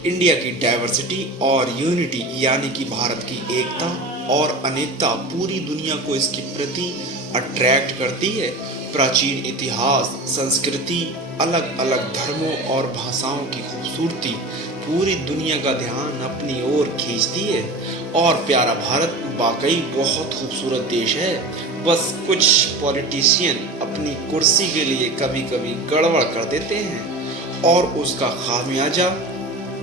India की diversity और unity यानी कि भारत की एकता और अनेकता पूरी दुनिया को इसके प्रति अट्रैक्ट करती है। प्राचीन इतिहास, संस्कृति, अलग अलग धर्मों और भाषाओं की खूबसूरती पूरी दुनिया का ध्यान अपनी ओर खींचती है। और प्यारा भारत वाकई बहुत खूबसूरत देश है। बस कुछ पॉलिटिशियन अपनी कुर्सी के लिए कभी कभी गड़बड़ कर देते हैं और उसका खामियाजा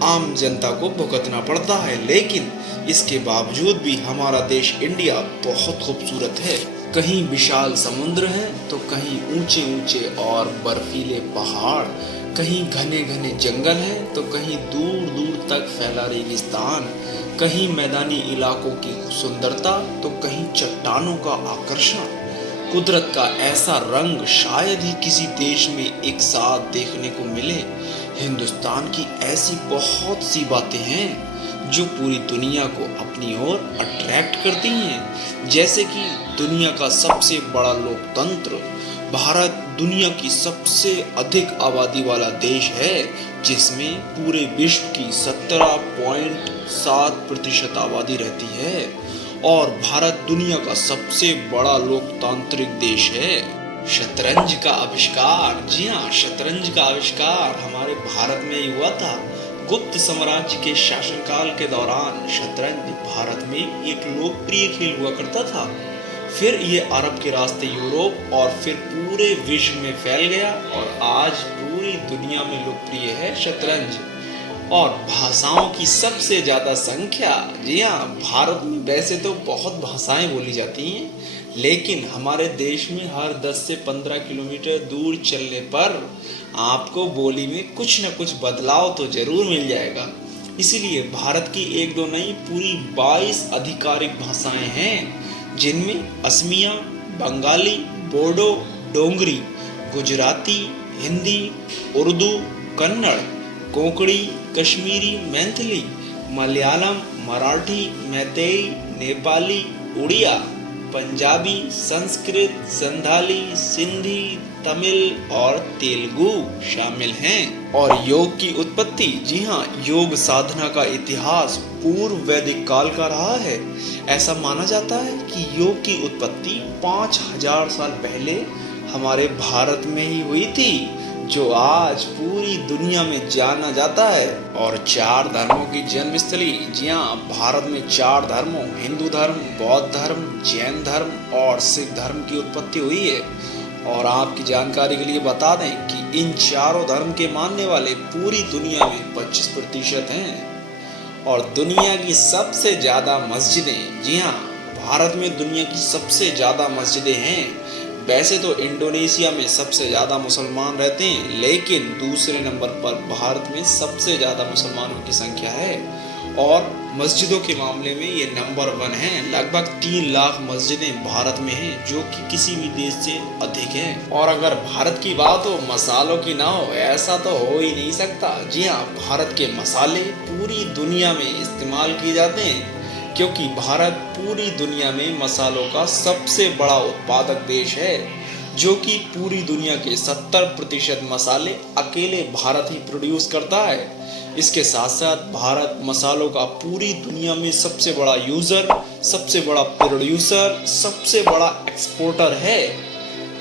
आम जनता को भुगतना पड़ता है। लेकिन इसके बावजूद भी हमारा देश इंडिया बहुत खूबसूरत है। कहीं विशाल समुद्र है तो कहीं ऊंचे ऊंचे और बर्फीले पहाड़, कहीं घने घने जंगल हैं तो कहीं दूर दूर तक फैला रेगिस्तान, कहीं मैदानी इलाकों की सुंदरता तो कहीं चट्टानों का आकर्षण। कुदरत का ऐसा रंग शायद ही किसी देश में एक साथ देखने को मिले। हिंदुस्तान की ऐसी बहुत सी बातें हैं जो पूरी दुनिया को अपनी ओर अट्रैक्ट करती हैं, जैसे कि दुनिया का सबसे बड़ा लोकतंत्र भारत दुनिया की सबसे अधिक आबादी वाला देश है, जिसमें पूरे विश्व की 17.7% आबादी रहती है और भारत दुनिया का सबसे बड़ा लोकतांत्रिक देश है। शतरंज का आविष्कार, जी हाँ, शतरंज का आविष्कार हमारे भारत में ही हुआ था। गुप्त साम्राज्य के शासनकाल के दौरान शतरंज भारत में एक लोकप्रिय खेल हुआ करता था। फिर ये अरब के रास्ते यूरोप और फिर पूरे विश्व में फैल गया और आज पूरी दुनिया में लोकप्रिय है शतरंज। और भाषाओं की सबसे ज्यादा संख्या, जी हाँ, भारत में वैसे तो बहुत भाषाएं बोली जाती हैं, लेकिन हमारे देश में हर 10 से 15 किलोमीटर दूर चलने पर आपको बोली में कुछ न कुछ बदलाव तो जरूर मिल जाएगा। इसीलिए भारत की एक दो नहीं, पूरी 22 आधिकारिक भाषाएं हैं, जिनमें असमिया, बंगाली, बोडो, डोंगरी, गुजराती, हिंदी, उर्दू, कन्नड़, कोंकणी, कश्मीरी, मैथिली, मलयालम, मराठी, मैतेई, नेपाली, उड़िया, पंजाबी, संस्कृत, संथाली, सिंधी, तमिल और तेलुगु शामिल हैं। और योग की उत्पत्ति, जी हाँ, योग साधना का इतिहास पूर्व वैदिक काल का रहा है। ऐसा माना जाता है कि योग की उत्पत्ति 5000 साल पहले हमारे भारत में ही हुई थी, जो आज पूरी दुनिया में जाना जाता है। और 4 धर्मों की जन्मस्थली, जी हाँ, भारत में 4 धर्मों, हिंदू धर्म, बौद्ध धर्म, जैन धर्म और सिख धर्म की उत्पत्ति हुई है। और आपकी जानकारी के लिए बता दें कि इन चारों धर्म के मानने वाले पूरी दुनिया में 25% हैं। और दुनिया की सबसे ज्यादा मस्जिदें, जी हाँ, भारत में दुनिया की सबसे ज्यादा मस्जिदें हैं। वैसे तो इंडोनेशिया में सबसे ज़्यादा मुसलमान रहते हैं, लेकिन दूसरे नंबर पर भारत में सबसे ज़्यादा मुसलमानों की संख्या है। और मस्जिदों के मामले में ये नंबर 1 है। लगभग 3 लाख मस्जिदें भारत में हैं, जो कि किसी भी देश से अधिक हैं। और अगर भारत की बात हो, मसालों की ना हो, ऐसा तो हो ही नहीं सकता। जी हाँ, भारत के मसाले पूरी दुनिया में इस्तेमाल किए जाते हैं, क्योंकि भारत पूरी दुनिया में मसालों का सबसे बड़ा उत्पादक देश है, जो कि पूरी दुनिया के 70% मसाले अकेले भारत ही प्रोड्यूस करता है। इसके साथ साथ भारत मसालों का पूरी दुनिया में सबसे बड़ा यूज़र, सबसे बड़ा प्रोड्यूसर, सबसे बड़ा एक्सपोर्टर है।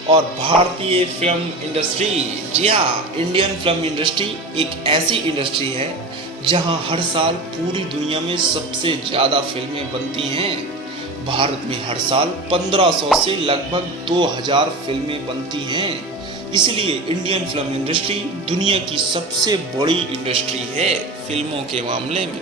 और भारतीय फिल्म इंडस्ट्री, जी हाँ, इंडियन फिल्म इंडस्ट्री एक ऐसी इंडस्ट्री है जहां हर साल पूरी दुनिया में सबसे ज़्यादा फिल्में बनती हैं। भारत में हर साल 1500 से लगभग 2000 फिल्में बनती हैं। इसलिए इंडियन फिल्म इंडस्ट्री दुनिया की सबसे बड़ी इंडस्ट्री है फिल्मों के मामले में।